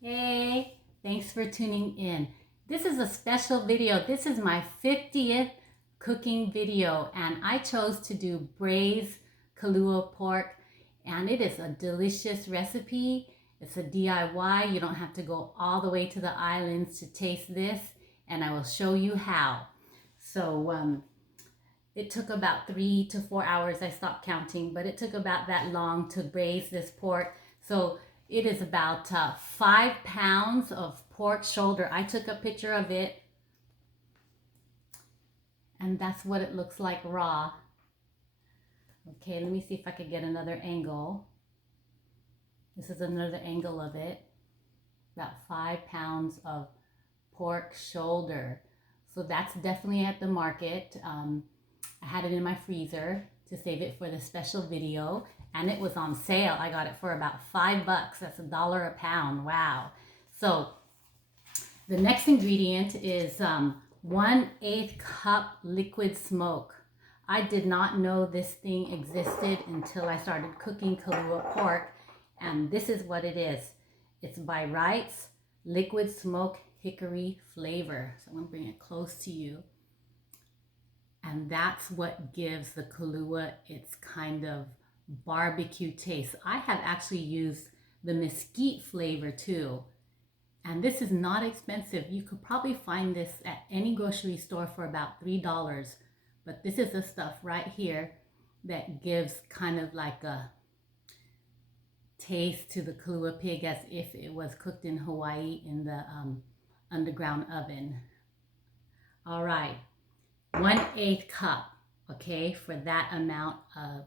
Hey, thanks for tuning in. This is a special video. This is my 50th cooking video, and I chose to do braised Kalua pork, and it is a delicious recipe. It's a DIY. You don't have to go all the way to the islands to taste this, and I will show you how. So it took about 3 to 4 hours. I stopped counting, but it took about that long to braise this pork. So it is about 5 pounds of pork shoulder. I took a picture of it, and that's what it looks like raw. Okay, let me see if I could get another angle. This is another angle of it. About 5 pounds of pork shoulder. So that's definitely at the market. I had it in my freezer to save it for the special video, and it was on sale. I got it for about $5. That's $1 a pound. Wow. So the next ingredient is 1/8 cup liquid smoke. I did not know this thing existed until I started cooking Kalua pork, and this is what it is. It's by Rights liquid smoke hickory flavor. So I'm going to bring it close to you. And that's what gives the Kalua its kind of barbecue taste. I have actually used the mesquite flavor too. And this is not expensive. You could probably find this at any grocery store for about $3. But this is the stuff right here that gives kind of like a taste to the Kalua pig as if it was cooked in Hawaii in the underground oven. All right. 1/8 cup, okay, for that amount of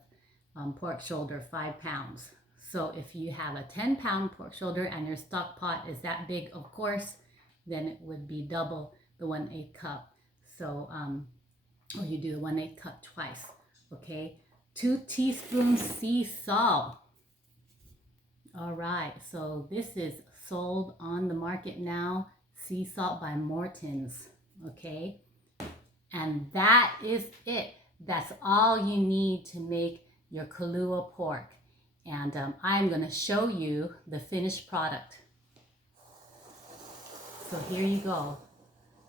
pork shoulder, 5 pounds. So if you have a 10-pound pork shoulder and your stock pot is that big, of course, then it would be double the 1/8 cup. So, or you do the 1/8 cup twice, okay? 2 teaspoons sea salt. All right, so this is sold on the market now, sea salt by Morton's, okay? And that is it. That's all you need to make your Kalua pork. And I'm going to show you the finished product. So here you go.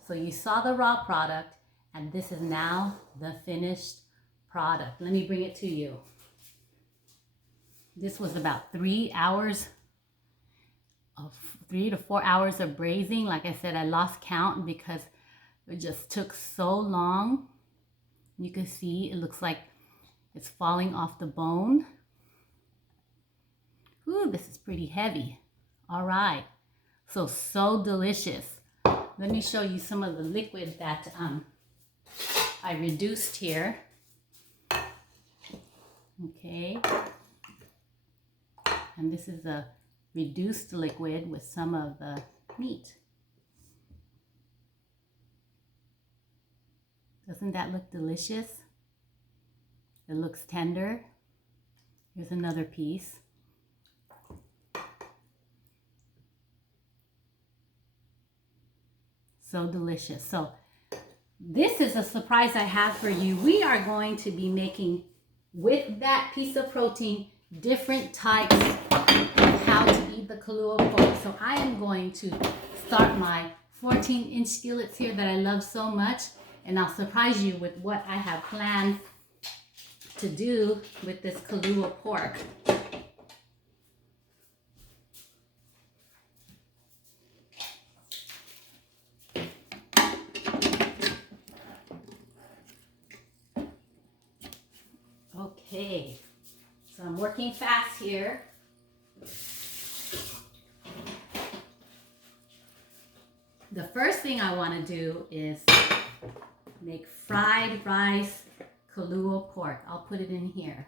So you saw the raw product, and this is now the finished product. Let me bring it to you. This was about 3 to 4 hours of braising. Like I said, I lost count because it just took so long. You can see it looks like it's falling off the bone. Ooh, this is pretty heavy. All right, so delicious. Let me show you some of the liquid that I reduced here. Okay, and this is a reduced liquid with some of the meat. Doesn't that look delicious? It looks tender. Here's another piece. So delicious. So this is a surprise I have for you. We are going to be making, with that piece of protein, different types of how to eat the Kalua pork. So I am going to start my 14-inch skillets here that I love so much, and I'll surprise you with what I have planned to do with this Kalua pork. Okay, so I'm working fast here. The first thing I want to do is make fried rice Kalua pork. I'll put it in here.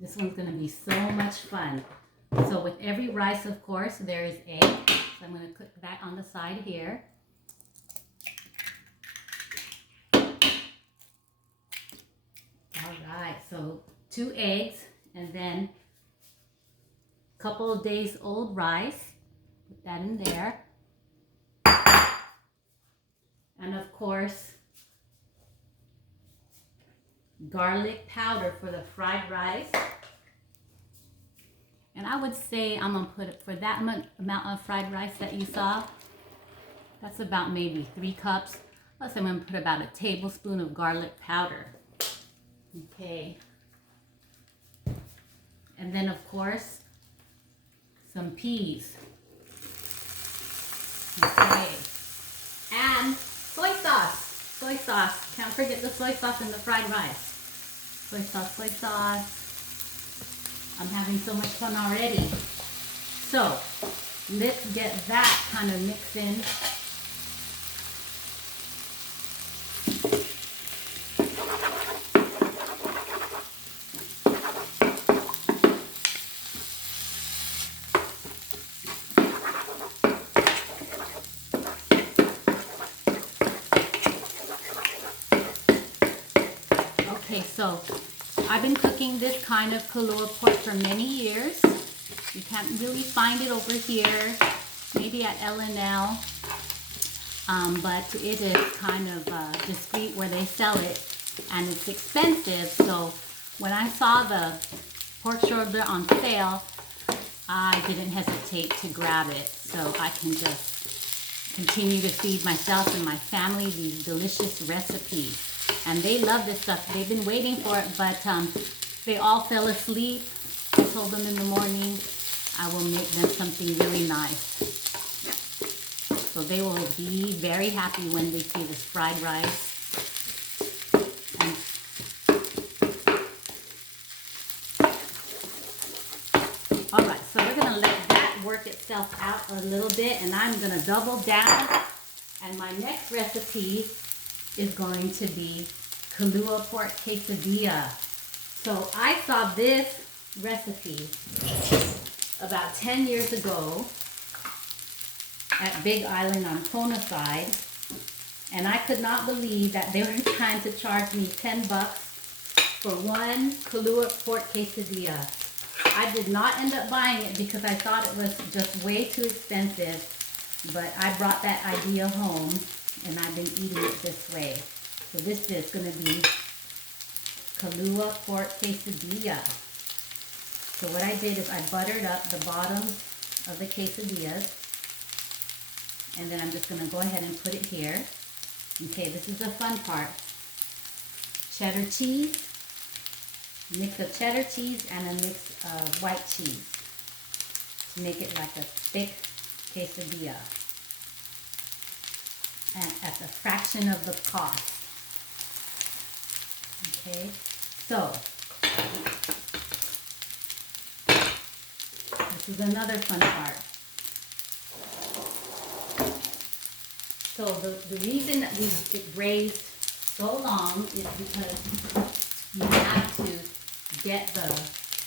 This one's going to be so much fun. So with every rice, of course, there is egg. So I'm going to cook that on the side here. All right, so 2 eggs, and then a couple of days old rice. Put that in there. And of course, garlic powder for the fried rice. And I would say I'm gonna put it for that amount of fried rice that you saw. That's about maybe 3 cups. Plus I'm gonna put about a tablespoon of garlic powder. Okay. And then of course, some peas. Okay. And soy sauce. Soy sauce. Can't forget the soy sauce in the fried rice. Soy sauce, soy sauce. I'm having so much fun already. So, let's get that kind of mixed in. Okay, so I've been cooking this kind of Kalua pork for many years. You can't really find it over here, maybe at L&L, but it is kind of discreet where they sell it, and it's expensive. So when I saw the pork shoulder on sale, I didn't hesitate to grab it so I can just continue to feed myself and my family these delicious recipes. And they love this stuff. They've been waiting for it, but they all fell asleep. I told them in the morning I will make them something really nice. So they will be very happy when they see this fried rice. And alright, so we're going to let that work itself out a little bit, and I'm going to double down. And my next recipe is going to be Kalua Pork quesadilla. So I saw this recipe about 10 years ago at Big Island on Kona side, and I could not believe that they were trying to charge me 10 bucks for one Kalua Pork quesadilla. I did not end up buying it because I thought it was just way too expensive, but I brought that idea home and I've been eating it this way. So this is going to be Kalua Pork quesadilla. So what I did is I buttered up the bottom of the quesadillas, and then I'm just going to go ahead and put it here. Okay, this is the fun part. Cheddar cheese, mix of cheddar cheese and a mix of white cheese to make it like a thick quesadilla, and at a fraction of the cost. Okay, so this is another fun part. So the reason that it braised so long is because you have to get the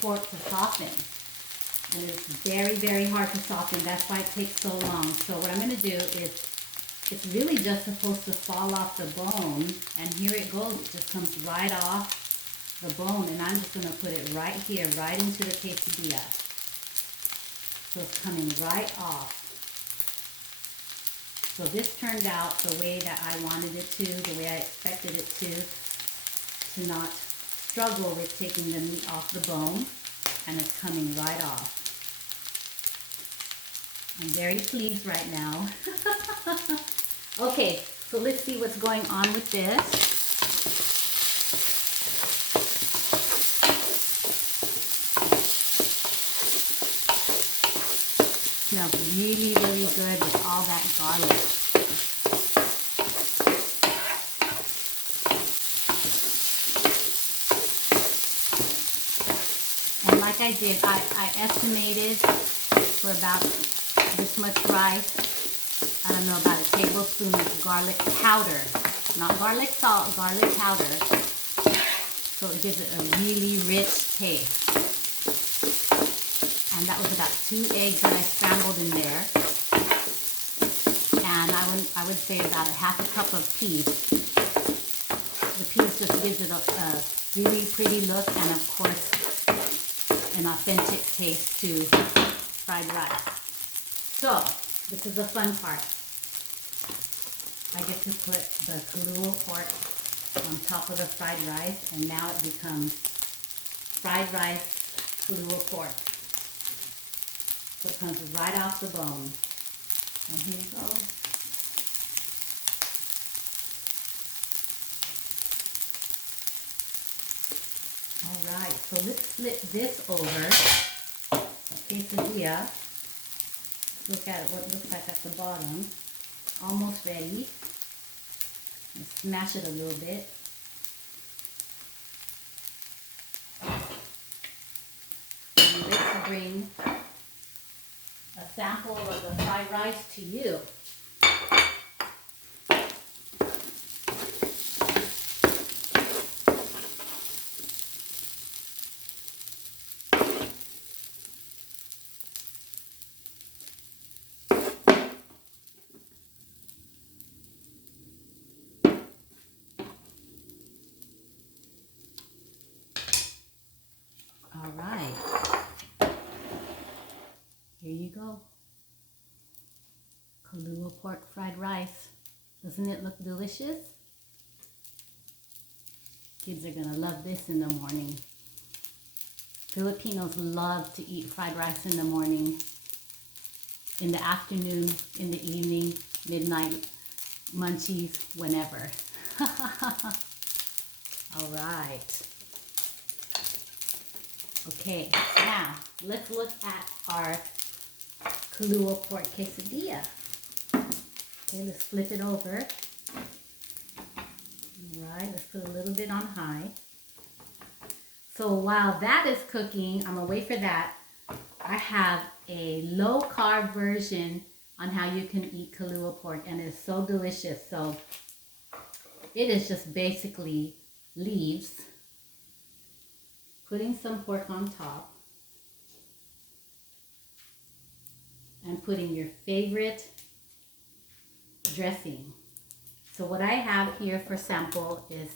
pork to soften. And it's very, very hard to soften. That's why it takes so long. So what I'm going to do is, it's really just supposed to fall off the bone, and here it goes. It just comes right off the bone, and I'm just going to put it right here, right into the quesadilla. So it's coming right off. So this turned out the way that I wanted it to, the way I expected it to not struggle with taking the meat off the bone, and it's coming right off. I'm very pleased right now. Okay, so let's see what's going on with this. Smells really, really good with all that garlic. And like I did, I estimated for about this much rice, I don't know, about a tablespoon of garlic powder. Not garlic salt, garlic powder. So it gives it a really rich taste. And that was about 2 eggs that I scrambled in there. And I would say about a half a cup of peas. The peas just gives it a really pretty look, and of course an authentic taste to fried rice. So this is the fun part. I get to put the Kalua pork on top of the fried rice, and now it becomes fried rice Kalua pork. So it comes right off the bone. And here you go. All right, so let's flip this over. A quesadilla. Look at what it looks like at the bottom. Almost ready. Smash it a little bit. And let's bring a sample of the fried rice to you. All right, here you go. Kalua pork fried rice. Doesn't it look delicious? Kids are gonna love this in the morning. Filipinos love to eat fried rice in the morning, in the afternoon, in the evening, midnight, munchies, whenever. All right. Okay, now let's look at our Kalua pork quesadilla. Okay, let's flip it over. All right, let's put a little bit on high. So while that is cooking, I'm gonna wait for that. I have a low carb version on how you can eat Kalua pork, and it's so delicious. So it is just basically leaves, putting some pork on top, and putting your favorite dressing. So what I have here for sample is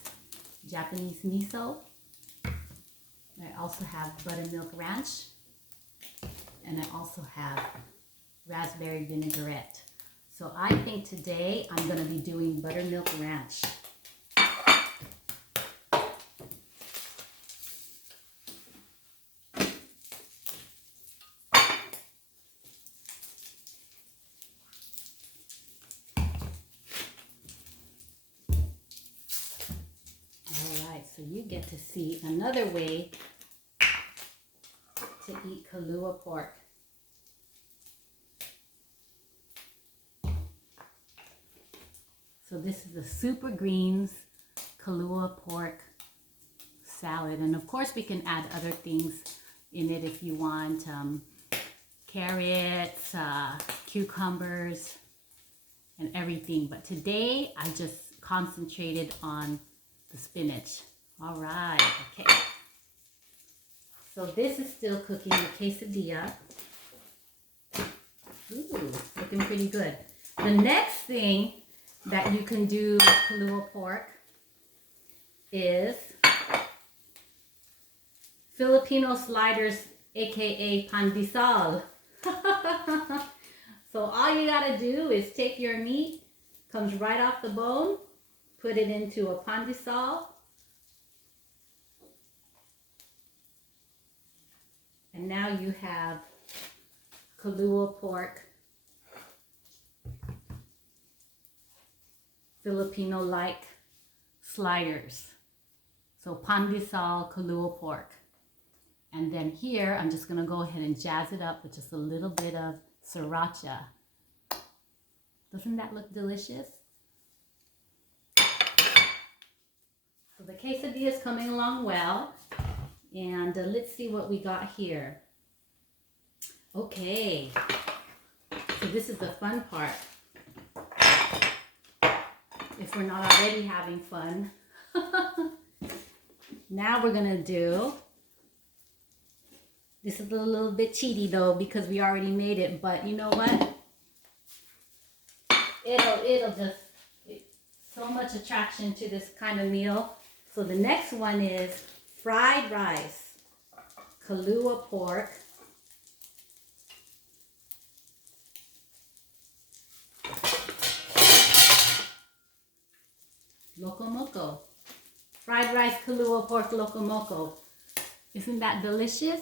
Japanese miso. I also have buttermilk ranch, and I also have raspberry vinaigrette. So I think today I'm going to be doing buttermilk ranch. So you get to see another way to eat Kalua pork. So this is the super greens Kalua pork salad. And of course we can add other things in it if you want. Carrots, cucumbers, and everything. But today I just concentrated on the spinach. All right, okay. So this is still cooking the quesadilla. Ooh, looking pretty good. The next thing that you can do with Kalua pork is Filipino sliders, aka pandesal. So all you gotta do is take your meat, comes right off the bone, put it into a pandesal, and now you have Kalua pork, Filipino-like sliders. So pandesal Kalua pork. And then here, I'm just gonna go ahead and jazz it up with just a little bit of sriracha. Doesn't that look delicious? So the quesadilla is coming along well. And let's see what we got here. Okay, so this is the fun part. If we're not already having fun. Now we're gonna do, this is a little bit cheaty though because we already made it, but you know what? It'll just, so much attraction to this kind of meal. So the next one is fried rice, Kalua pork, loco moco. Fried rice, Kalua pork, loco moco. Isn't that delicious?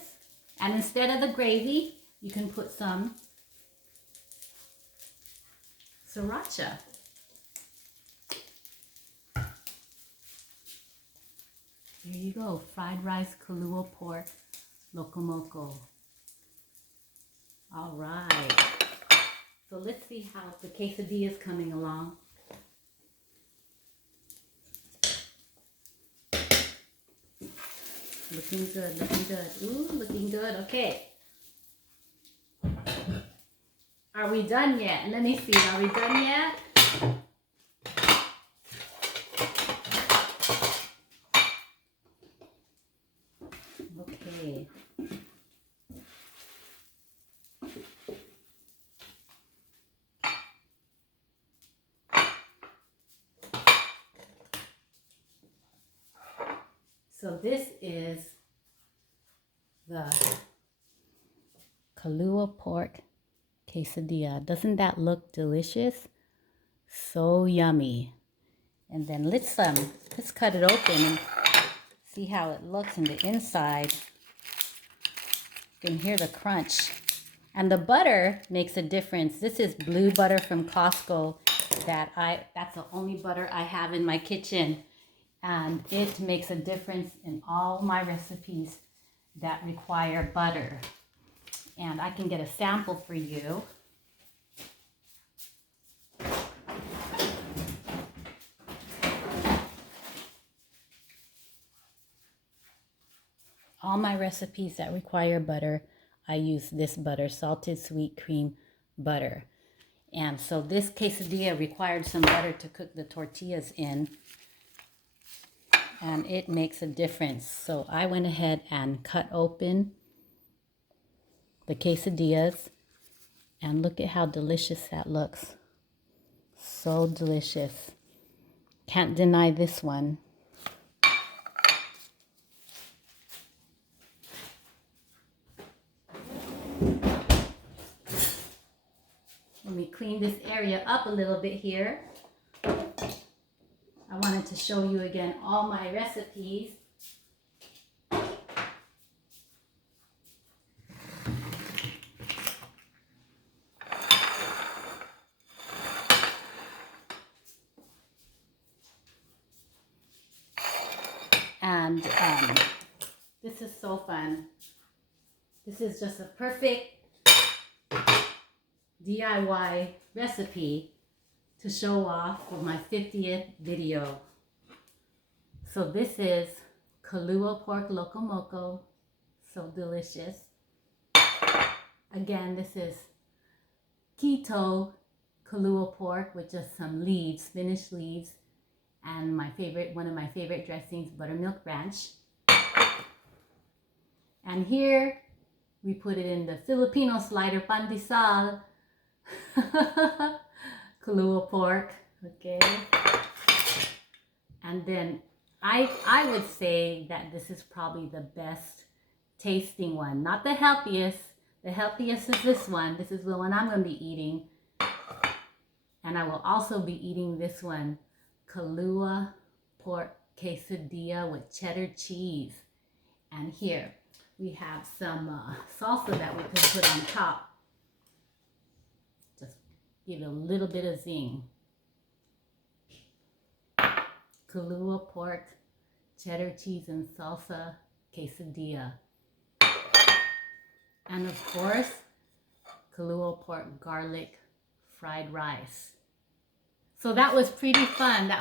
And instead of the gravy, you can put some sriracha. There you go, fried rice, Kalua pork, loco moco. All right. So let's see how the quesadilla is coming along. Looking good, looking good. Ooh, looking good. Okay. Are we done yet? Let me see. Are we done yet? Okay. So this is the Kalua pork quesadilla. Doesn't that look delicious? So yummy. And then let's cut it open and see how it looks in the inside. You can hear the crunch. And the butter makes a difference. This is blue butter from Costco that's the only butter I have in my kitchen. And it makes a difference in all my recipes that require butter. And I can get a sample for you. All my recipes that require butter, I use this butter, salted sweet cream butter. And so this quesadilla required some butter to cook the tortillas in. And it makes a difference. So I went ahead and cut open the quesadillas. And look at how delicious that looks. So delicious. Can't deny this one. Let me clean this area up a little bit here. I wanted to show you again all my recipes. And this is so fun. This is just a perfect DIY recipe to show off for my 50th video. So this is Kalua pork loco moco. So delicious. Again, this is keto Kalua pork with just some leaves, spinach leaves, and one of my favorite dressings, buttermilk ranch. And here we put it in the Filipino slider pandesal. Kalua pork, okay. And then I would say that this is probably the best tasting one. Not the healthiest. The healthiest is this one. This is the one I'm going to be eating. And I will also be eating this one, Kalua pork quesadilla with cheddar cheese. And here we have some salsa that we can put on top. Just give it a little bit of zing. Kalua pork, cheddar cheese, and salsa quesadilla. And of course, Kalua pork garlic fried rice. So that was pretty fun.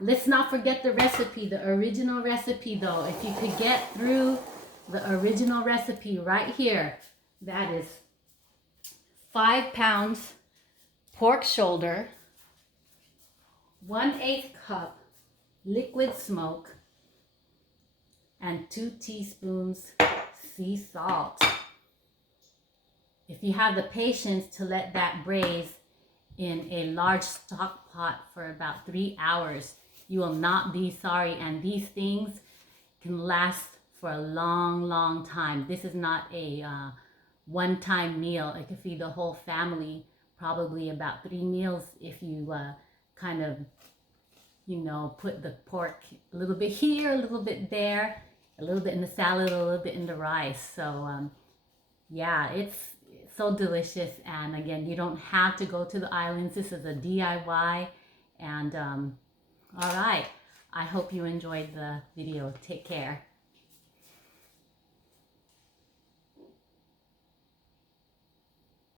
Let's not forget the recipe, the original recipe though. If you could get through the original recipe right here, that is 5 pounds pork shoulder, 1/8 cup liquid smoke, and 2 teaspoons sea salt. If you have the patience to let that braise in a large stock pot for about 3 hours, you will not be sorry. And these things can last for a long, long time. This is not a one-time meal. It could feed the whole family, probably about 3 meals if you kind of, put the pork a little bit here, a little bit there, a little bit in the salad, a little bit in the rice. So yeah, it's so delicious. And again, you don't have to go to the islands. This is a DIY. And all right, I hope you enjoyed the video. Take care.